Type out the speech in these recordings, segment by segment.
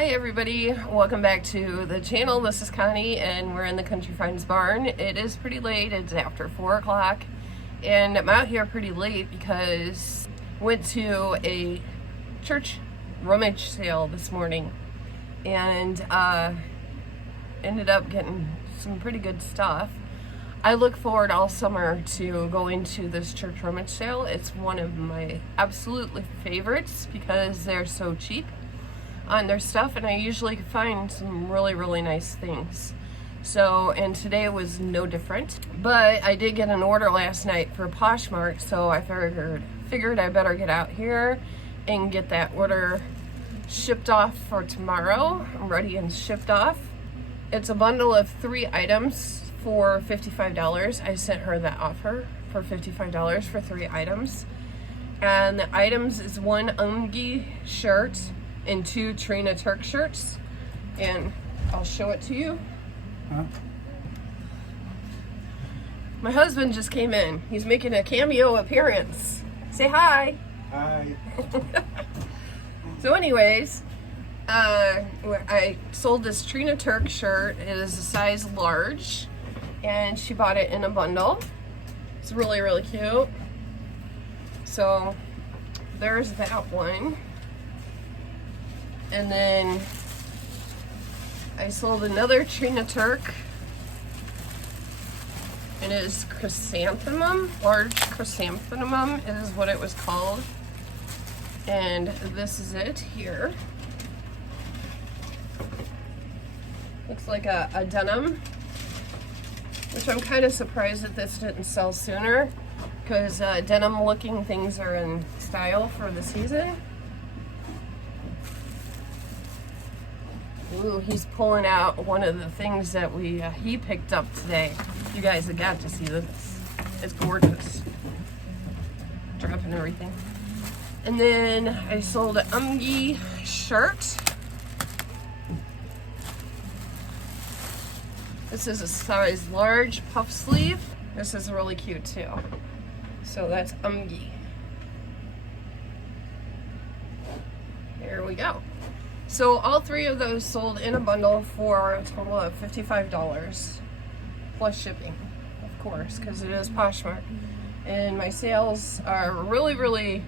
Hi everybody, welcome back to the channel. This is Connie and we're in the Country Finds barn. It is pretty late, it's after 4 o'clock and I'm out here pretty late because I went to a church rummage sale this morning and ended up getting some pretty good stuff. I look forward all summer to going to this church rummage sale. It's one of my absolutely favorites because they're so cheap on their stuff and I usually find some really nice things. So, and today was no different. But I did get an order last night for Poshmark, so I figured I better get out here and get that order shipped off for tomorrow. I'm ready and shipped off. It's a bundle of 3 items for $55. I sent her that offer for $55 for 3 items. And the items is 1 Ungi shirt and 2 Trina Turk shirts, and I'll show it to you. Huh? My husband just came in. He's making a cameo appearance. Say hi. Hi. So anyways, I sold this Trina Turk shirt. It is a size large, and she bought it in a bundle. It's really cute. So there's that one. And then I sold another Trina Turk, and it is chrysanthemum, large chrysanthemum is what it was called. And this is it here. Looks like a denim, which I'm kind of surprised that this didn't sell sooner, because denim looking things are in style for the season. Ooh, he's pulling out one of the things that he picked up today. You guys have got to see this. It's gorgeous. Dropping everything. And then I sold an Ungi shirt. This is a size large puff sleeve. This is really cute too. So that's Ungi. There we go. So all 3 of those sold in a bundle for a total of $55 plus shipping, of course, because it is Poshmark. And my sales are really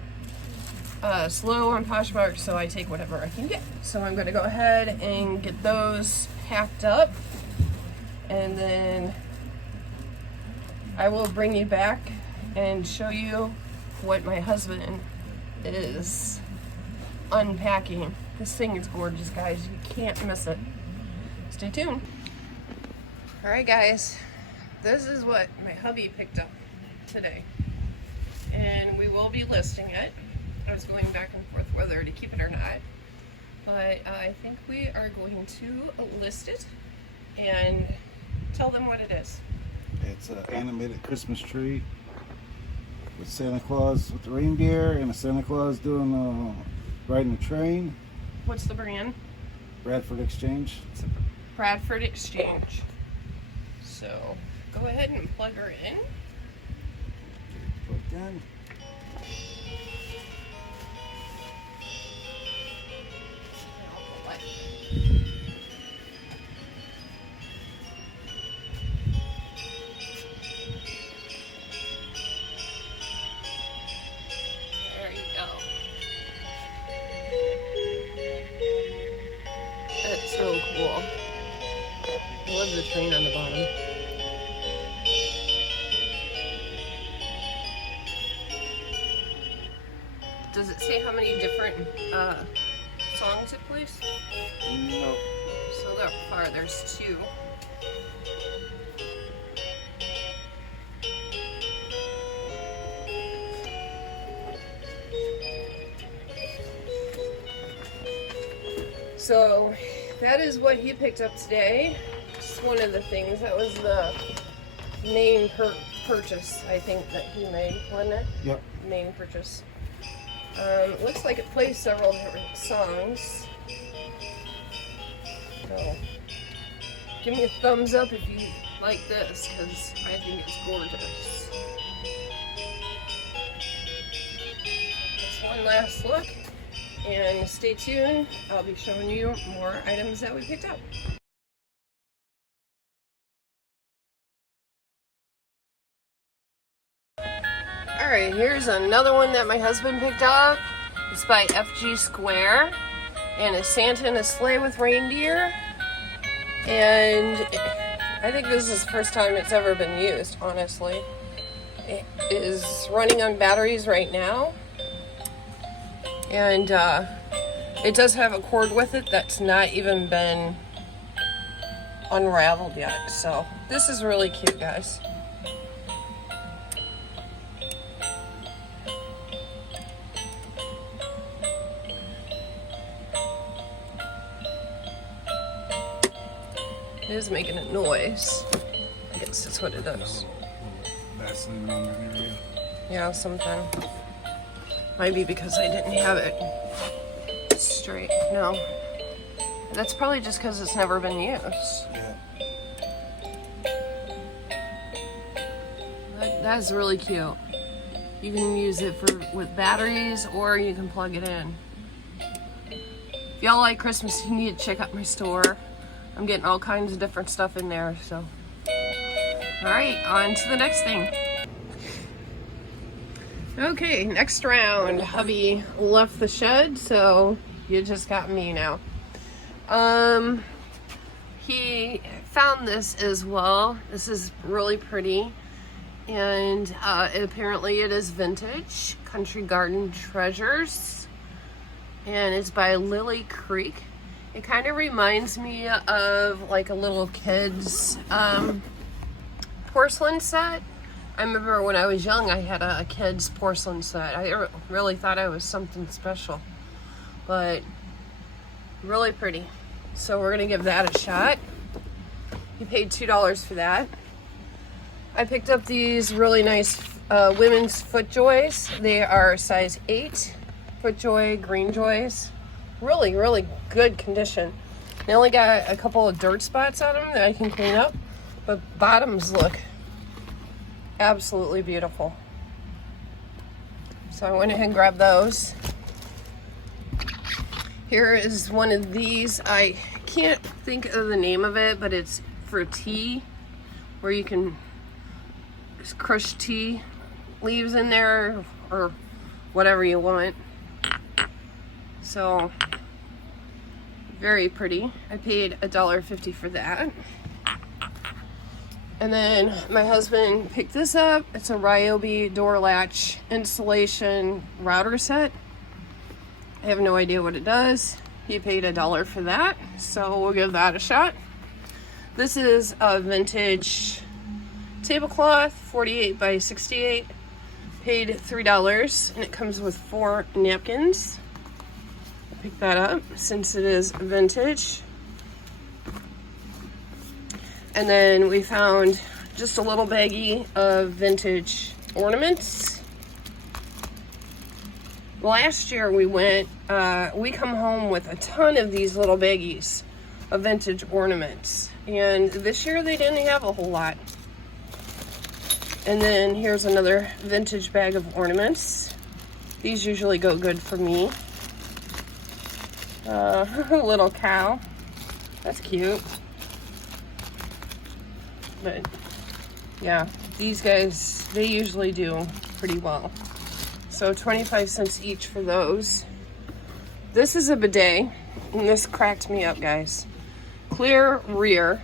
slow on Poshmark, so I take whatever I can get. So I'm going to go ahead and get those packed up, and then I will bring you back and show you what my husband is unpacking. This thing is gorgeous, guys. You can't miss it. Stay tuned. Alright guys, this is what my hubby picked up today. And we will be listing it. I was going back and forth whether to keep it or not. But I think we are going to list it and tell them what it is. It's an animated Christmas tree with Santa Claus with the reindeer and a Santa Claus doing riding a train. What's the brand? Bradford Exchange. It's a Bradford Exchange. So go ahead and plug her in. Plugged in. So cool. I love the train on the bottom. Does it say how many different songs it plays? No. So that far there's 2. So that is what he picked up today. Just one of the things. That was the main purchase, I think, that he made, wasn't it? Yep. Main purchase. Looks like it plays several different songs. So, give me a thumbs up if you like this, because I think it's gorgeous. Just one last look. And stay tuned. I'll be showing you more items that we picked up. Alright, here's another one that my husband picked up. It's by FG Square. And it's Santa in a sleigh with reindeer. And I think this is the first time it's ever been used, honestly. It is running on batteries right now. And it does have a cord with it that's not even been unraveled yet. So this is really cute, guys. It is making a noise. I guess that's what it does. Vaseline on that area. Yeah, something. Might be because I didn't have it straight. No. That's probably just because it's never been used. Yeah. That is really cute. You can use it with batteries, or you can plug it in. If y'all like Christmas, you need to check out my store. I'm getting all kinds of different stuff in there, so. Alright, on to the next thing. Okay, next round. Hubby left the shed, so you just got me now. He found this as well. This is really pretty. And apparently it is vintage. Country Garden Treasures. And it's by Lily Creek. It kind of reminds me of like a little kid's porcelain set. I remember when I was young, I had a kid's porcelain set. I really thought I was something special, but really pretty. So we're gonna give that a shot. He paid $2 for that. I picked up these really nice women's foot joys. They are size 8 foot joy, green joys. Really, really good condition. They only got a couple of dirt spots on them that I can clean up, but bottoms look absolutely beautiful. So I went ahead and grabbed those. Here is one of these. I can't think of the name of it, but it's for tea, where you can crush tea leaves in there or whatever you want. So very pretty. I paid $1.50 for that. And then my husband picked this up. It's a Ryobi door latch installation router set. I have no idea what it does. He paid $1 for that, so we'll give that a shot. This is a vintage tablecloth, 48 by 68. Paid $3, and it comes with 4 napkins. Pick that up since it is vintage. And then we found just a little baggie of vintage ornaments. Last year we come home with a ton of these little baggies of vintage ornaments. And this year they didn't have a whole lot. And then here's another vintage bag of ornaments. These usually go good for me. A little cow. That's cute. But yeah, these guys, they usually do pretty well. So 25 cents each for those. This is a bidet, and this cracked me up, guys. Clear Rear,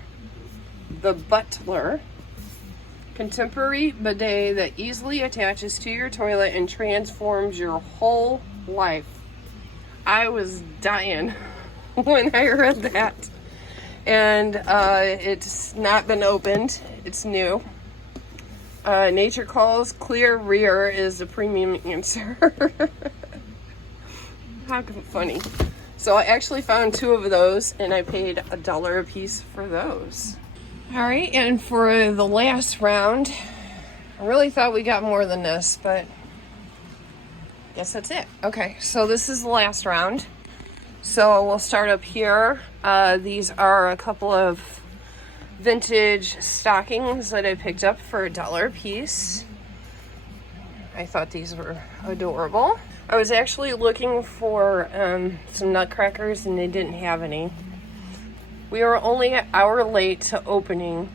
the Butler. Contemporary bidet that easily attaches to your toilet and transforms your whole life. I was dying when I read that. And it's not been opened. It's new. Nature Calls Clear Rear is a premium answer. How funny. So I actually found 2 of those, and I paid $1 a piece for those. All right, and for the last round, I really thought we got more than this, but I guess that's it. Okay, so this is the last round. So we'll start up here. These are a couple of vintage stockings that I picked up for $1 a piece. I thought these were adorable. I was actually looking for some nutcrackers and they didn't have any. We were only an hour late to opening.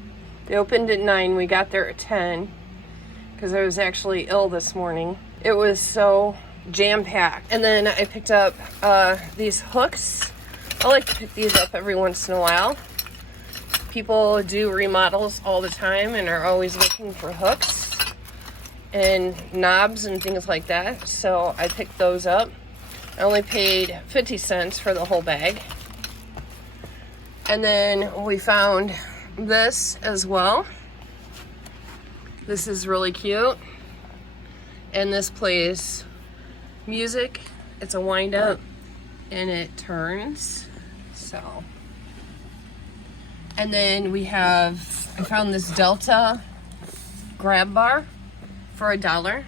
They opened at 9. We got there at 10 because I was actually ill this morning. It was so jam-packed. And then I picked up these hooks. I like to pick these up every once in a while. People do remodels all the time and are always looking for hooks and knobs and things like that. So I picked those up. I only paid 50 cents for the whole bag. And then we found this as well. This is really cute. And this plays music. It's a wind up and it turns. So. And then I found this Delta grab bar for $1.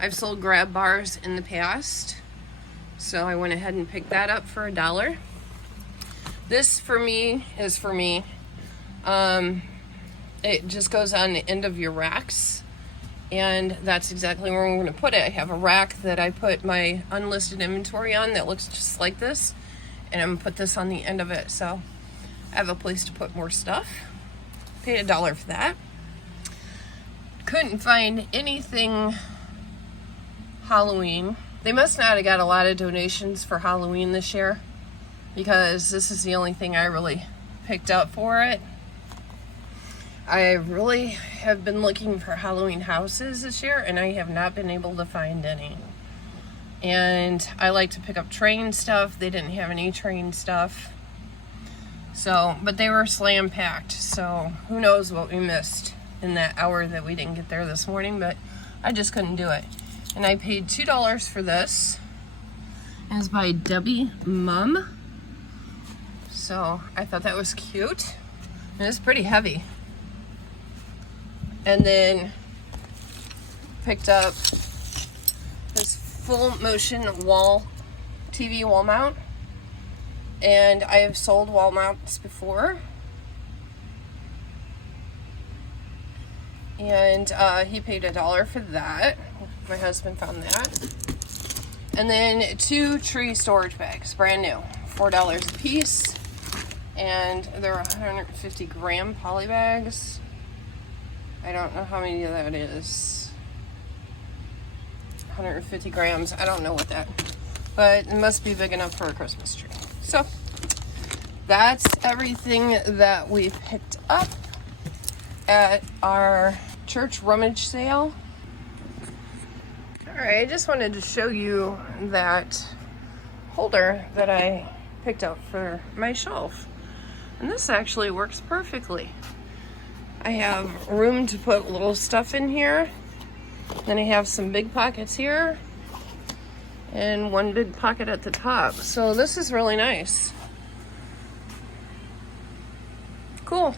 I've sold grab bars in the past, so I went ahead and picked that up for $1. This for me is for me. It just goes on the end of your racks, and that's exactly where I'm going to put it. I have a rack that I put my unlisted inventory on that looks just like this, and I'm going to put this on the end of it, so I have a place to put more stuff. Paid $1 for that. Couldn't find anything Halloween. They must not have got a lot of donations for Halloween this year, because this is the only thing I really picked up for it. I really have been looking for Halloween houses this year, and I have not been able to find any. And I like to pick up train stuff. They didn't have any train stuff. So, but they were slam packed, so who knows what we missed in that hour that we didn't get there this morning, but I just couldn't do it. And I paid $2 for this. It's by Debbie Mum. So I thought that was cute. And it's pretty heavy. And then picked up this full motion TV wall mount. And I have sold wall mounts before. And he paid $1 for that. My husband found that. And then 2 tree storage bags, brand new, $4 a piece. And they're 150 gram poly bags. I don't know how many that is. 150 grams, I don't know what that, but it must be big enough for a Christmas tree. So that's everything that we picked up at our church rummage sale. All right, I just wanted to show you that holder that I picked up for my shelf. And this actually works perfectly. I have room to put little stuff in here. Then I have some big pockets here and one big pocket at the top. So this is really nice. Cool.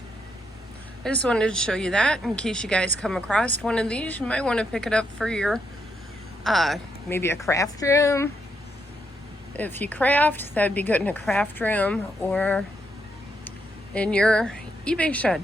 I just wanted to show you that in case you guys come across one of these. You might want to pick it up for your maybe a craft room. If you craft, that'd be good in a craft room or in your eBay shed.